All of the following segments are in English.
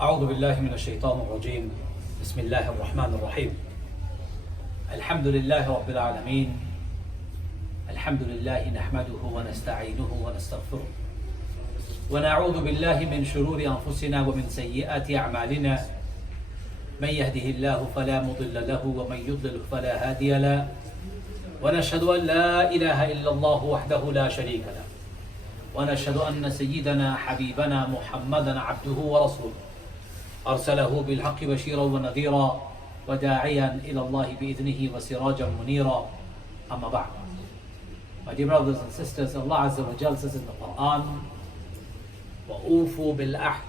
أعوذ بالله من الشيطان الرجيم بسم الله الرحمن الرحيم الحمد لله رب العالمين الحمد لله نحمده ونستعينه ونستغفره ونعوذ بالله من شرور أنفسنا ومن سيئات أعمالنا من يهده الله فلا مضل له ومن يضلل فلا هادي له ونشهد أن لا إله إلا الله وحده لا شريك له ونشهد أن سيدنا حبيبنا محمدا عبده ورسوله أرسله بالحق بشيرا ونذيرا وداعيا إلى الله بإذنه وسراجا منيرا أما بعد. My dear brothers and sisters, Allah Azza wa Jal says in the Quran, وَأُوفُوا بِالْأَحْدِ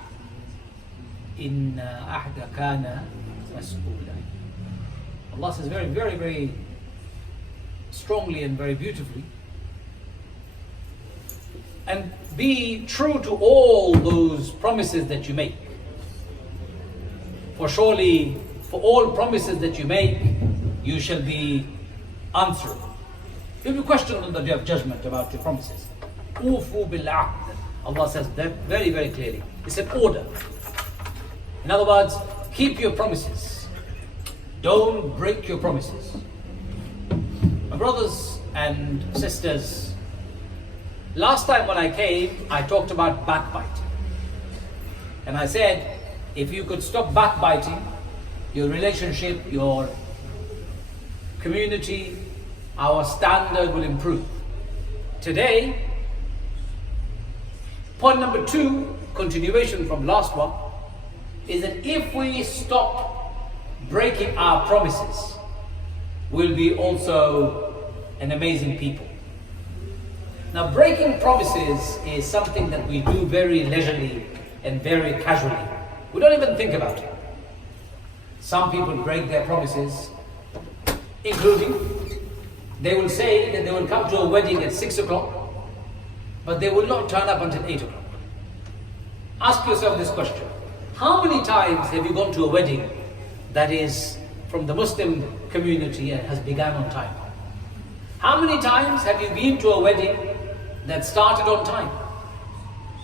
إِنَّ أَحْدَ كَانَ مَسْئُولًا. Allah says very, very, very strongly and very beautifully, and be true to all those promises that you make. For surely, for all promises that you make, you shall be answered. You'll be questioned on the day of judgment about your promises. Ufu bil ahd. Allah says that very, very clearly. It's an order. In other words, keep your promises. Don't break your promises. My brothers and sisters, last time when I came, I talked about backbiting. And I said, if you could stop backbiting, your relationship, your community, our standard will improve. Today, point number 2, continuation from last one, is that if we stop breaking our promises, we'll be also an amazing people. Now, breaking promises is something that we do very leisurely and very casually. We don't even think about it. Some people break their promises, including they will say that they will come to a wedding at 6 o'clock, but they will not turn up until 8 o'clock. Ask yourself this question. How many times have you gone to a wedding that is from the Muslim community and has begun on time? How many times have you been to a wedding that started on time?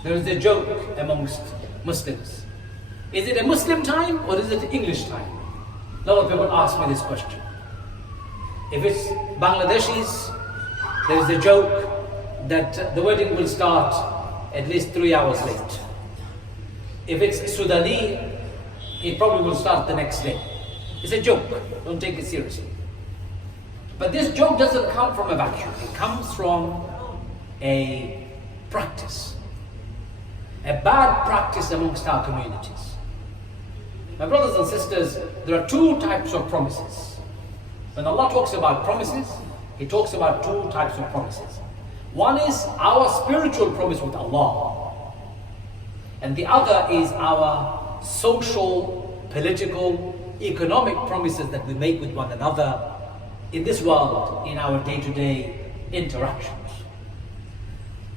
There is a joke amongst Muslims. Is it a Muslim time or is it English time? A lot of people ask me this question. If it's Bangladeshis, there is a joke that the wedding will start at least 3 hours late. If it's Sudani, it probably will start the next day. It's a joke, don't take it seriously. But this joke doesn't come from a vacuum, it comes from a practice. A bad practice amongst our communities. My brothers and sisters, there are 2 types of promises. When Allah talks about promises, He talks about 2 types of promises. One is our spiritual promise with Allah, and the other is our social, political, economic promises that we make with one another in this world, in our day-to-day interactions.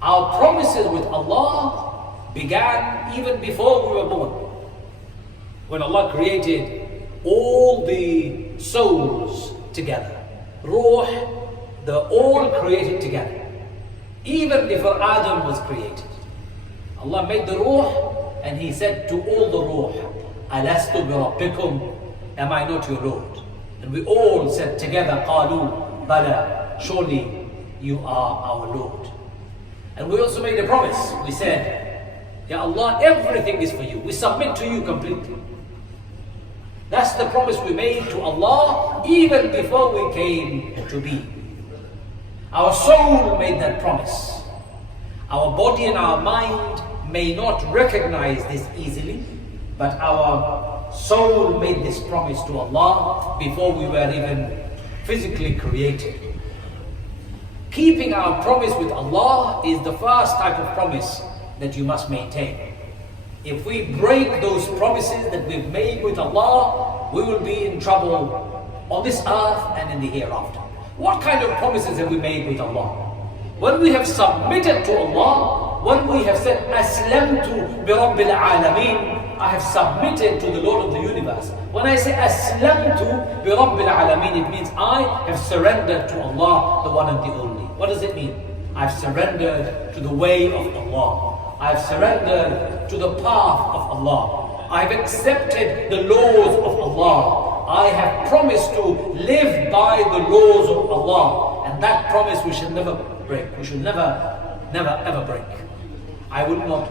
Our promises with Allah began even before we were born. When Allah created all the souls together, Ruh, they're all created together. Even before Adam was created, Allah made the Ruh and He said to all the Ruh, Alastu bi Rabbikum, am I not your Lord? And we all said together, Qalu, Bala, surely you are our Lord. And we also made a promise. We said, Ya Allah, everything is for you. We submit to you completely. That's the promise we made to Allah even before we came to be. Our soul made that promise. Our body and our mind may not recognize this easily, but our soul made this promise to Allah before we were even physically created. Keeping our promise with Allah is the first type of promise that you must maintain. If we break those promises that we've made with Allah, we will be in trouble on this earth and in the hereafter. What kind of promises have we made with Allah? When we have submitted to Allah, when we have said, Aslamtu bi Rabbil Alameen, I have submitted to the Lord of the universe. When I say Aslamtu bi Rabbil Alameen, it means I have surrendered to Allah, the one and the only. What does it mean? I've surrendered to the way of Allah. I've surrendered to the path of Allah. I have accepted the laws of Allah. I have promised to live by the laws of Allah. And that promise we should never break. We should never ever break. I will not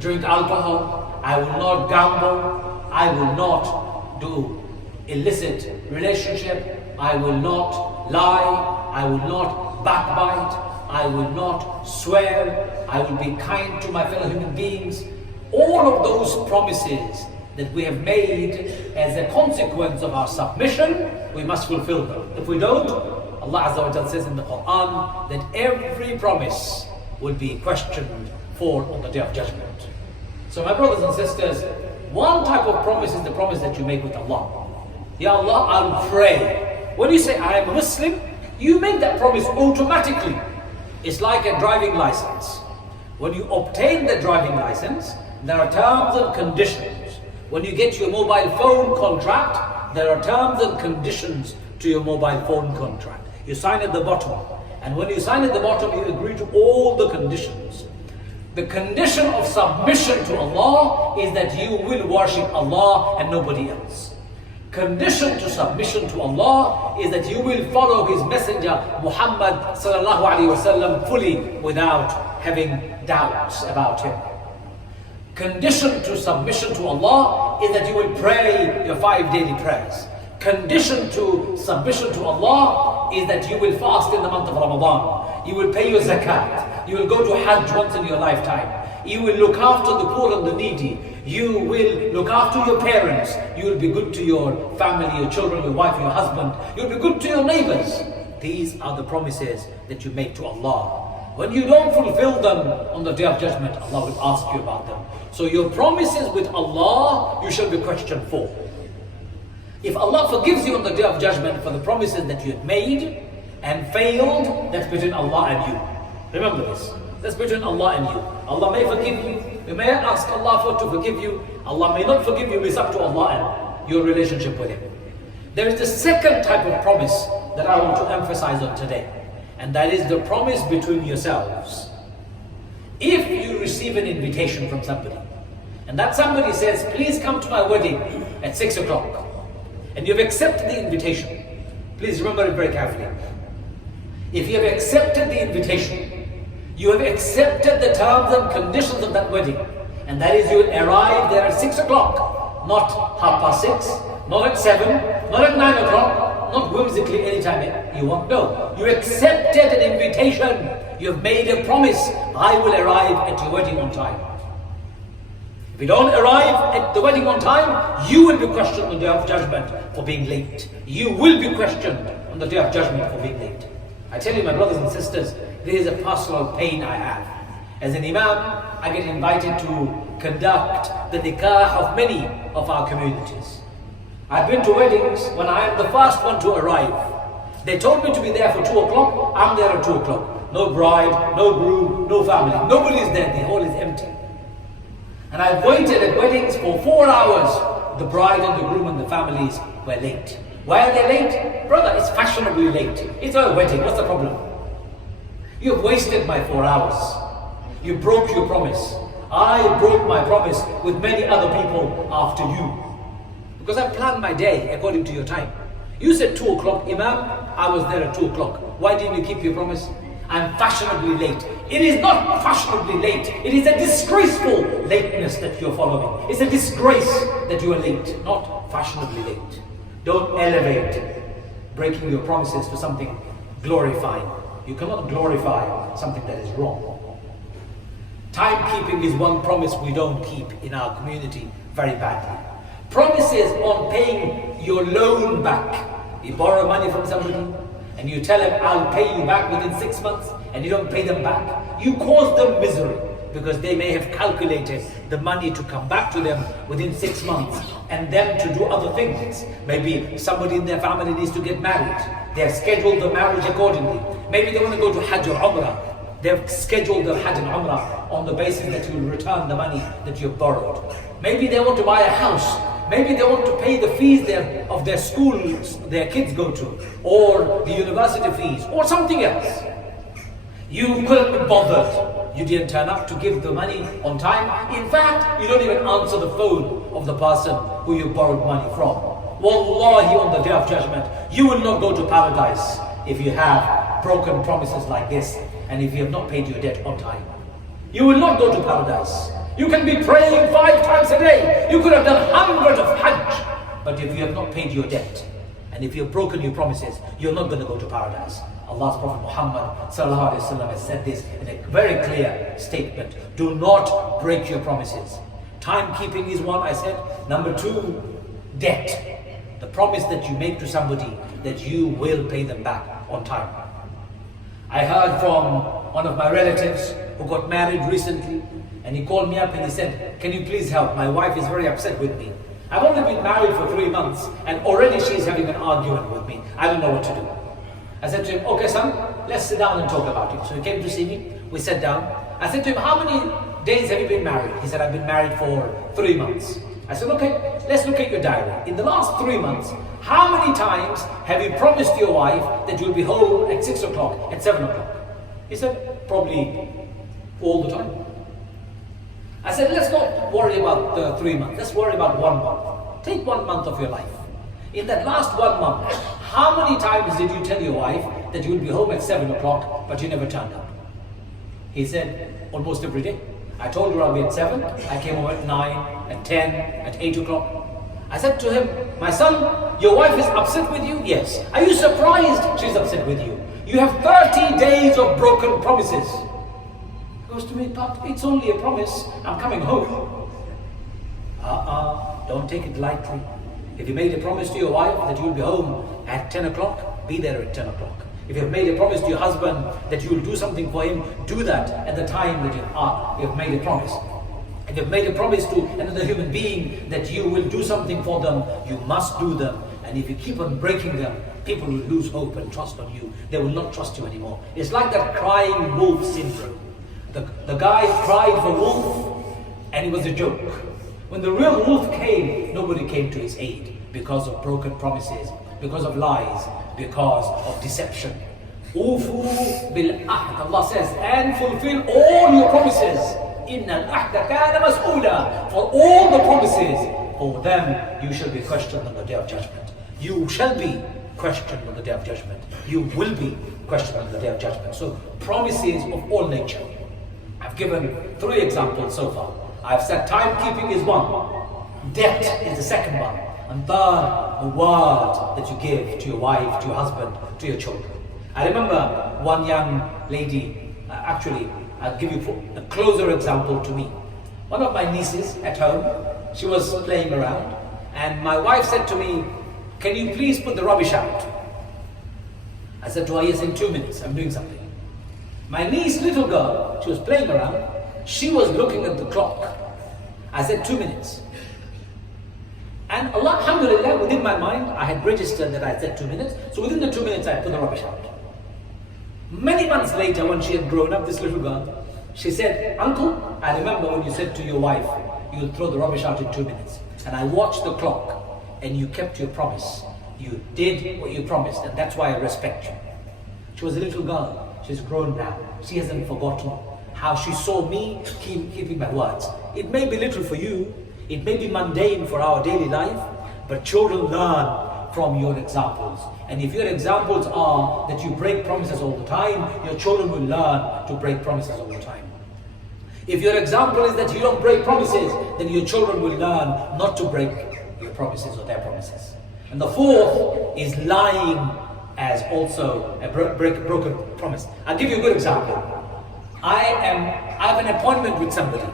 drink alcohol. I will not gamble. I will not do illicit relationship. I will not lie. I will not backbite. I will not swear. I will be kind to my fellow human beings. All of those promises that we have made as a consequence of our submission, we must fulfill them. If we don't, Allah Azza wa Jalla says in the Quran that every promise will be questioned for on the Day of Judgment. So my brothers and sisters, one type of promise is the promise that you make with Allah. Ya Allah, I'll pray. When you say I am a Muslim, you make that promise automatically. It's like a driving license. When you obtain the driving license, there are terms and conditions. When you get your mobile phone contract, there are terms and conditions to your mobile phone contract. You sign at the bottom. And when you sign at the bottom, you agree to all the conditions. The condition of submission to Allah is that you will worship Allah and nobody else. Condition to submission to Allah is that you will follow His Messenger Muhammad sallallahu alaihi wasallam fully without having doubts about him. Condition to submission to Allah is that you will pray your 5 daily prayers. Condition to submission to Allah is that you will fast in the month of Ramadan. You will pay your zakat. You will go to Hajj once in your lifetime. You will look after the poor and the needy. You will look after your parents. You will be good to your family, your children, your wife, your husband. You will be good to your neighbors. These are the promises that you make to Allah. When you don't fulfill them on the Day of Judgment, Allah will ask you about them. So your promises with Allah, you shall be questioned for. If Allah forgives you on the Day of Judgment for the promises that you had made and failed, that's between Allah and you. Remember this. That's between Allah and you. Allah may forgive you. You may ask Allah to forgive you. Allah may not forgive you. It's up to Allah and your relationship with Him. There is the second type of promise that I want to emphasize on today. And that is the promise between yourselves. If you receive an invitation from somebody, and that somebody says, please come to my wedding at 6 o'clock, and you've accepted the invitation, please remember it very carefully. If you have accepted the invitation, you have accepted the terms and conditions of that wedding, and that is you will arrive there at 6 o'clock, not 6:30, not at 7, not at 9 o'clock, not whimsically anytime you want. No, you accepted an invitation. You have made a promise. I will arrive at your wedding on time. If you don't arrive at the wedding on time, you will be questioned on the Day of Judgment for being late. You will be questioned on the Day of Judgment for being late. I tell you, my brothers and sisters, there is a personal pain I have. As an Imam, I get invited to conduct the nikah of many of our communities. I've been to weddings when I am the first one to arrive. They told me to be there for 2 o'clock, I'm there at 2 o'clock. No bride, no groom, no family. Nobody is there, the hall is empty. And I've waited at weddings for 4 hours. The bride and the groom and the families were late. Why are they late? Brother, it's fashionably late. It's a wedding, what's the problem? You've wasted my 4 hours. You broke your promise. I broke my promise with many other people after you. Because I planned my day according to your time. You said 2 o'clock, Imam, I was there at 2 o'clock. Why didn't you keep your promise? I'm fashionably late. It is not fashionably late. It is a disgraceful lateness that you're following. It's a disgrace that you are late, not fashionably late. Don't elevate breaking your promises to something glorifying. You cannot glorify something that is wrong. Timekeeping is one promise we don't keep in our community very badly. Promises on paying your loan back. You borrow money from somebody and you tell them, I'll pay you back within 6 months, and you don't pay them back. You cause them misery because they may have calculated the money to come back to them within 6 months and them to do other things. Maybe somebody in their family needs to get married. They have scheduled the marriage accordingly. Maybe they want to go to Hajj or Umrah. They've scheduled the Hajj and Umrah on the basis that you will return the money that you've borrowed. Maybe they want to buy a house. Maybe they want to pay the fees of their schools their kids go to, or the university fees, or something else. You couldn't be bothered. you didn't turn up to give the money on time. In fact, you don't even answer the phone of the person who you borrowed money from. Wallahi, on the day of judgment, you will not go to paradise if you have broken promises like this and if you have not paid your debt on time. You will not go to paradise. You can be praying 5 times a day. You could have done hundreds of Hajj. But if you have not paid your debt, and if you have broken your promises, you're not going to go to paradise. Allah's Prophet Muhammad sallallahu alaihi wasallam has said this in a very clear statement. Do not break your promises. Timekeeping is one, I said. Number 2, debt. The promise that you make to somebody that you will pay them back on time. I heard from one of my relatives who got married recently, and he called me up and he said, can you please help? My wife is very upset with me. I've only been married for 3 months and already she's having an argument with me. I don't know what to do. I said to him, okay son, let's sit down and talk about it. So he came to see me, we sat down. I said to him, how many days have you been married? He said, I've been married for 3 months. I said, okay, let's look at your diary. In the last 3 months, how many times have you promised your wife that you'll be home at 6 o'clock, at 7 o'clock? He said, probably all the time. I said, let's not worry about the 3 months. Let's worry about 1 month. Take 1 month of your life. In that last 1 month, how many times did you tell your wife that you would be home at 7 o'clock, but you never turned up? He said, almost every day. I told her I'll be at 7. I came home at 9, at 10, at 8 o'clock. I said to him, my son, your wife is upset with you? Yes. Are you surprised she's upset with you? You have 30 days of broken promises. He goes to me, but it's only a promise. I'm coming home. Don't take it lightly. If you made a promise to your wife that you'll be home at 10 o'clock, be there at 10 o'clock. If you have made a promise to your husband that you will do something for him, do that at the time that you have made a promise. If you have made a promise to another human being that you will do something for them, you must do them. And if you keep on breaking them, people will lose hope and trust on you. They will not trust you anymore. It's like that crying wolf syndrome. The guy cried for wolf and it was a joke. When the real wolf came, nobody came to his aid because of broken promises, because of lies, because of deception. Ufu bil ahd, Allah says, and fulfill all your promises. Inna al-ahda kana mas'oola. For all the promises, for them you shall be questioned on the day of judgment. You shall be questioned on the day of judgment. You will be questioned on the day of judgment. So promises of all nature. I've given 3 examples so far. I've said timekeeping is one, debt is the second one, and third, the word that you give to your wife, to your husband, to your children. I remember one young lady, actually, I'll give you a closer example to me. One of my nieces at home, she was playing around, and my wife said to me, can you please put the rubbish out? I said to her, yes, in 2 minutes, I'm doing something. My niece, little girl, she was playing around, she was looking at the clock. I said 2 minutes. And Allah, alhamdulillah, within my mind, I had registered that I said 2 minutes. So within the 2 minutes, I put the rubbish out. Many months later, when she had grown up, this little girl, she said, Uncle, I remember when you said to your wife, you'll throw the rubbish out in 2 minutes. And I watched the clock, and you kept your promise. You did what you promised, and that's why I respect you. She was a little girl. She's grown now. She hasn't forgotten how she saw me keeping my words. It may be little for you, it may be mundane for our daily life, but children learn from your examples. And if your examples are that you break promises all the time, your children will learn to break promises all the time. If your example is that you don't break promises, then your children will learn not to break your promises or their promises. And the fourth is lying as also a broken promise. I'll give you a good example. I have an appointment with somebody,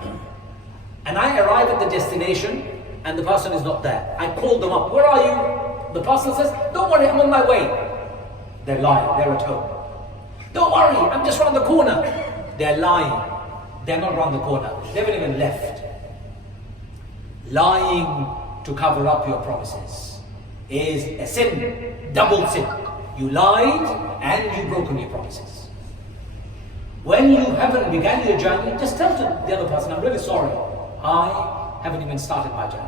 and I arrive at the destination and the person is not there. I call them up, where are you? The person says, don't worry, I'm on my way. They're lying, they're at home. Don't worry, I'm just around the corner. They're lying, they're not around the corner. They haven't even left. Lying to cover up your promises is a sin, double sin. You lied and you've broken your promises. When you haven't begun your journey, just tell the other person, I'm really sorry, I haven't even started my journey.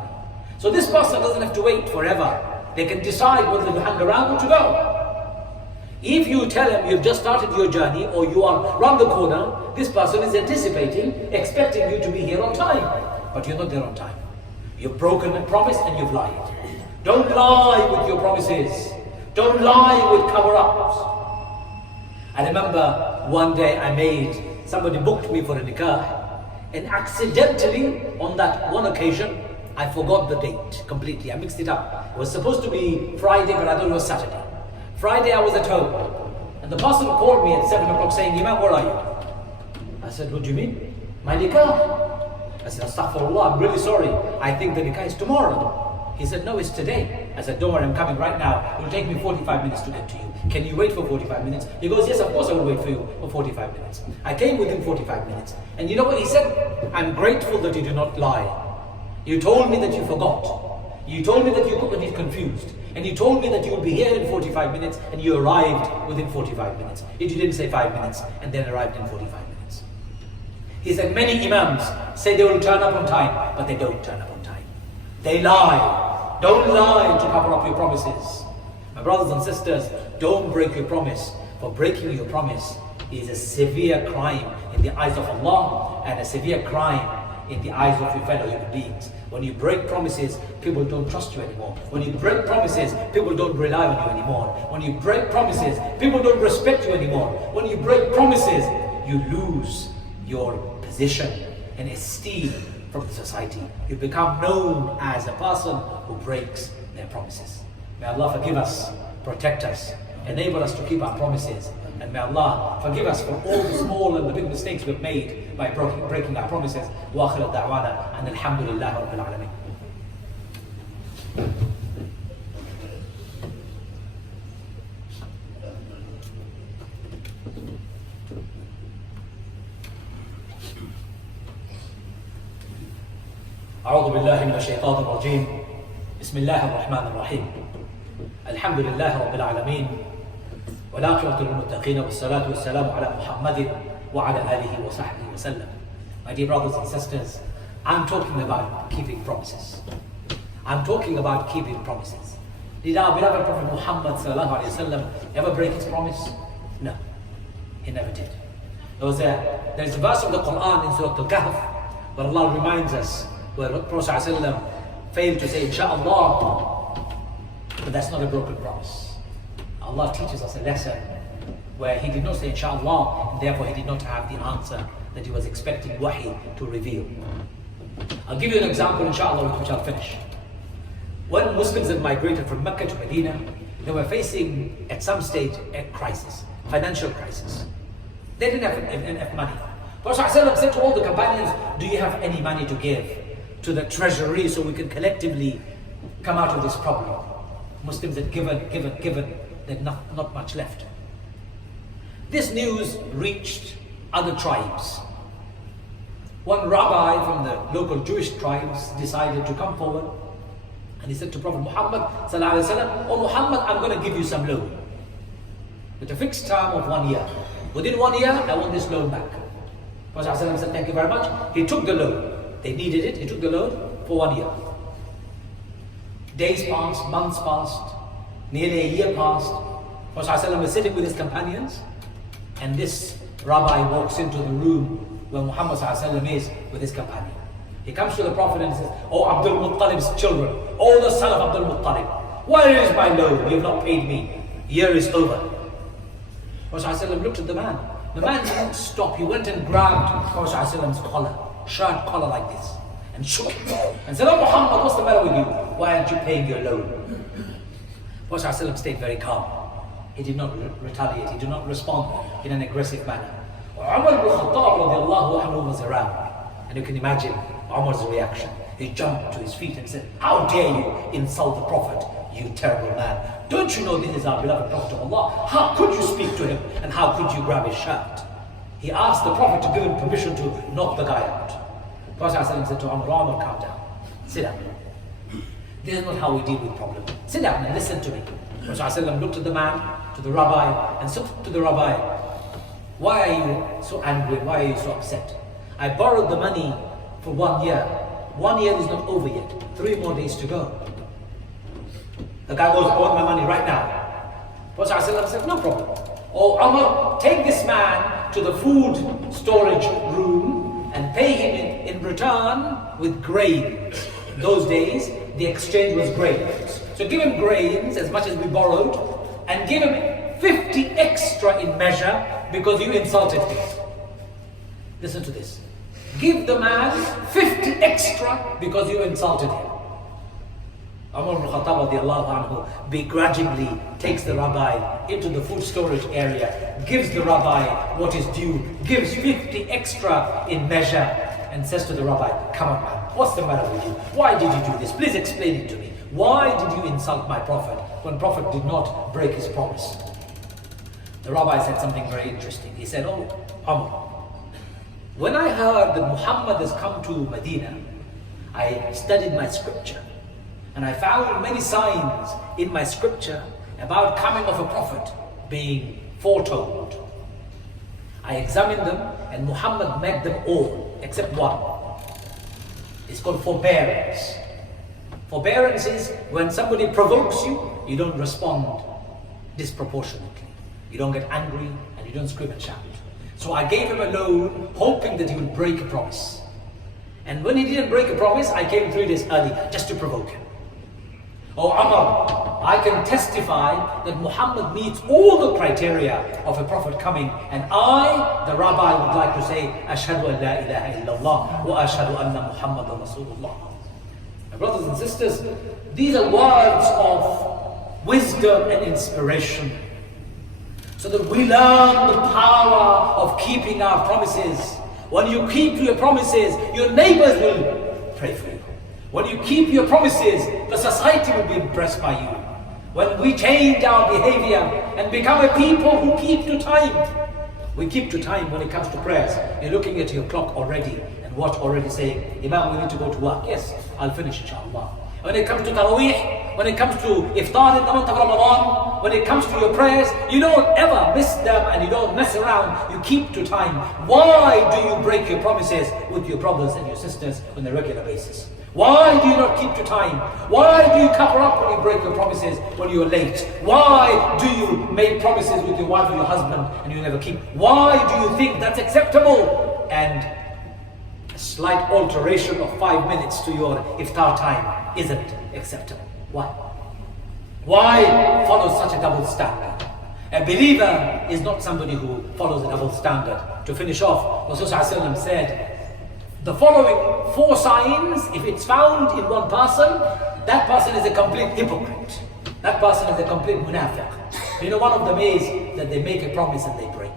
So this person doesn't have to wait forever. They can decide whether to hang around or to go. If you tell him you've just started your journey or you are round the corner, this person is anticipating, expecting you to be here on time. But you're not there on time. You've broken a promise and you've lied. Don't lie with your promises. Don't lie with cover-ups. I remember one day somebody booked me for a nikah, and accidentally on that one occasion, I forgot the date completely. I mixed it up. It was supposed to be Friday, but I thought it was Saturday. Friday I was at home, and the pastor called me at 7 o'clock saying, Imam, where are you? I said, what do you mean? My nikah. I said, astaghfirullah, I'm really sorry. I think the nikah is tomorrow. He said, no, it's today. I said, don't worry, I'm coming right now. It will take me 45 minutes to get to you. Can you wait for 45 minutes? He goes, yes, of course I will wait for you for 45 minutes. I came within 45 minutes. And you know what he said? I'm grateful that you do not lie. You told me that you forgot. You told me that you got me confused. And you told me that you would be here in 45 minutes, and you arrived within 45 minutes. You didn't say 5 minutes and then arrived in 45 minutes. He said many imams say they will turn up on time, but they don't turn up on time. They lie. Don't lie to cover up your promises. My brothers and sisters, don't break your promise. For breaking your promise is a severe crime in the eyes of Allah and a severe crime in the eyes of your fellow human beings. When you break promises, people don't trust you anymore. When you break promises, people don't rely on you anymore. When you break promises, people don't respect you anymore. When you break promises, you lose your position and esteem from the society. You become known as a person who breaks their promises. May Allah forgive us, protect us, enable us to keep our promises. And may Allah forgive us for all the small and the big mistakes we've made by breaking our promises. Wa akhir da'wana and alhamdulillah rabbil alameen. أعوذ بالله من الشيطان الرجيم بسم الله الرحمن الرحيم الحمد لله رب العالمين والعاقبة للمتقين والصلاة والسلام على محمد وعلى آله وصحبه وسلم. My dear brothers and sisters, I'm talking about keeping promises. I'm talking about keeping promises. Did our beloved Prophet Muhammad sallallahu alaihi wasallam ever break his promise? No, he never did. There's a verse of the Quran in Surah Al-Kahf where Allah reminds us where Prophet ﷺ failed to say Insha'Allah, but that's not a broken promise. Allah teaches us a lesson where he did not say Insha'Allah, and therefore he did not have the answer that he was expecting Wahi to reveal. I'll give you an example Insha'Allah with which I'll finish. When Muslims had migrated from Mecca to Medina, they were facing at some stage a crisis, financial crisis. They didn't have enough money. Prophet ﷺ said to all the companions, do you have any money to give to the treasury so we can collectively come out of this problem? Muslims had given, there's not much left. This news reached other tribes. One rabbi from the local Jewish tribes decided to come forward, and he said to Prophet Muhammad sallallahu alaihi wasallam, "Oh Muhammad, I'm going to give you some loan with a fixed term of 1 year. Within 1 year, I want this loan back." Prophet ﷺ said, "Thank you very much." He took the loan. They needed it. He took the loan for 1 year. Days passed, months passed, nearly a year passed. Prophet ﷺ was sitting with his companions, and this rabbi walks into the room where Muhammad ﷺ is with his companion. He comes to the Prophet and says, "Oh Abdul Muttalib's children, oh the son of Abdul Muttalib, where is my loan? You have not paid me. Year is over." Prophet ﷺ looked at the man. The man didn't stop. He went and grabbed Prophet ﷺ's collar, shirt collar like this, and shook him and said, "Oh Muhammad, what's the matter with you? Why aren't you paying your loan?" Prophet ﷺ stayed very calm. He did not retaliate. He did not respond in an aggressive manner. Umar ibn Khattab radiallahu anhu was around, and you can imagine Umar's reaction. He jumped to his feet and said, "How dare you insult the Prophet, you terrible man? Don't you know this is our beloved Prophet of Allah? How could you speak to him, and how could you grab his shirt?" He asked the Prophet to give him permission to knock the guy out. Prophet ﷺ said to Umar, "Calm down. Sit down. This is not how we deal with problems. Sit down and listen to me." Prophet ﷺ looked at the man, to the rabbi, and said to the rabbi, "Why are you so angry? Why are you so upset? I borrowed the money for 1 year. 1 year is not over yet. 3 more days to go." The guy goes, "I want my money right now." Prophet ﷺ said, no problem. Oh Umar, take this man to the food storage room and pay him in return with grains. In those days, the exchange was grains. So give him grains as much as we borrowed, and give him 50 extra in measure because you insulted him. Listen to this. Give the man 50 extra because you insulted him. Umar ibn Khattab radiallahu anhu begrudgingly takes the rabbi into the food storage area, gives the rabbi what is due, gives 50 extra in measure, and says to the rabbi, come on man, what's the matter with you? Why did you do this? Please explain it to me. Why did you insult my prophet when prophet did not break his promise? The rabbi said something very interesting. He said, oh Umar, when I heard that Muhammad has come to Medina, I studied my scripture. And I found many signs in my scripture about coming of a prophet being foretold. I examined them and Muhammad met them all except one. It's called forbearance. Forbearance is when somebody provokes you, you don't respond disproportionately. You don't get angry and you don't scream and shout. So I gave him a loan hoping that he would break a promise. And when he didn't break a promise, I came 3 days early just to provoke him. Oh Umar, I can testify that Muhammad meets all the criteria of a prophet coming, and I, the rabbi, would like to say, Ashhadu an la ilaha illallah wa ashhadu anna Muhammadan Rasulullah. My brothers and sisters, these are words of wisdom and inspiration, so that we learn the power of keeping our promises. When you keep your promises, your neighbors will pray for you. When you keep your promises, the society will be impressed by you. When we change our behavior and become a people who keep to time. We keep to time when it comes to prayers. You're looking at your clock already and watch already saying, Imam, we need to go to work. Yes, I'll finish inshallah. When it comes to Taraweeh, when it comes to Iftar in the month of Ramadan, when it comes to your prayers, you don't ever miss them and you don't mess around. You keep to time. Why do you break your promises with your brothers and your sisters on a regular basis? Why do you not keep to time? Why do you cover up when you break your promises when you are late? Why do you make promises with your wife or your husband and you never keep? Why do you think that's acceptable? And a slight alteration of 5 minutes to your iftar time isn't acceptable. Why? Why follow such a double standard? A believer is not somebody who follows a double standard. To finish off, Rasulullah said, the following 4 signs, if it's found in one person, that person is a complete hypocrite. That person is a complete munafiq. You know, one of them is that they make a promise and they break.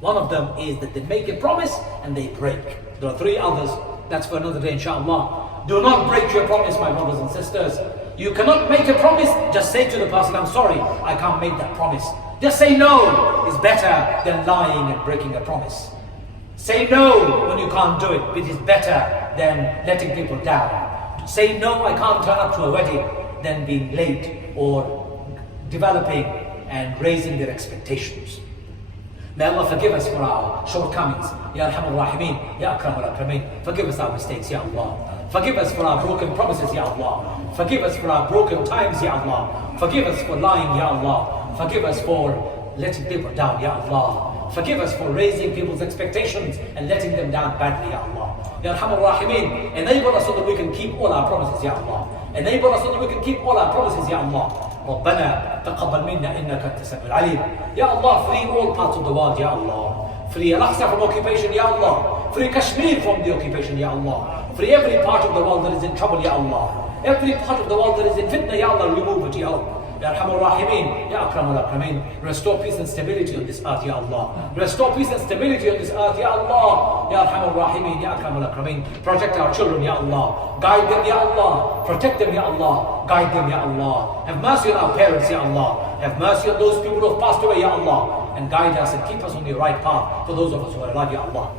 One of them is that they make a promise and they break. There are 3 others. That's for another day, inshallah. Do not break your promise, my brothers and sisters. You cannot make a promise. Just say to the person, I'm sorry, I can't make that promise. Just say no is better than lying and breaking a promise. Say no when you can't do it. It is better than letting people down. Say no, I can't turn up to a wedding, than being late or developing and raising their expectations. May Allah forgive us for our shortcomings. Ya Arhamar Rahimin, Ya Akram al-Akramin. Forgive us our mistakes, Ya Allah. Forgive us for our broken promises, Ya Allah. Forgive us for our broken times, Ya Allah. Forgive us for lying, Ya Allah. Forgive us for letting people down, Ya Allah. Forgive us for raising people's expectations and letting them down badly, Ya Allah. Ya Arhamar Rahimin, enable us so that we can keep all our promises, Ya Allah. Enable us so that we can keep all our promises, Ya Allah. ربنا تقبل منا إنك أنت السميع العليم. Ya Allah, free all parts of the world, Ya Allah. Free Al-Aqsa from occupation, Ya Allah. Free Kashmir from the occupation, Ya Allah. Free every part of the world that is in trouble, Ya Allah. Every part of the world that is in fitna, Ya Allah, remove it, Ya Allah. Ya Arhamar Rahimin, Ya Akram al-Akramin. Restore peace and stability on this earth, Ya Allah. Restore peace and stability on this earth, Ya Allah. Ya Arhamar Rahimin, Ya Akram al-Akramin. Protect our children, Ya Allah. Guide them, Ya Allah. Protect them, Ya Allah. Guide them, Ya Allah. Have mercy on our parents, Ya Allah. Have mercy on those people who have passed away, Ya Allah. And guide us and keep us on the right path for those of us who are alive, Ya Allah.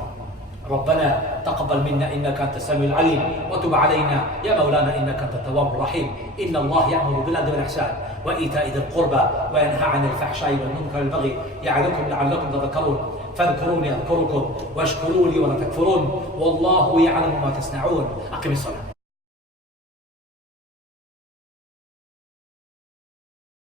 ربنا تقبل منا إنك أنت السميع العليم وتب علينا يا مولانا إنك أنت التواب الرحيم إن الله يأمر بالعدل والإحسان وإيتاء ذي القربى وينهى عن الفحشاء والمنكر والبغي يعظكم لعلكم تذكرون فاذكروني أذكركم واشكروا لي ولا تكفرون والله يعلم ما تصنعون أقم الصلاة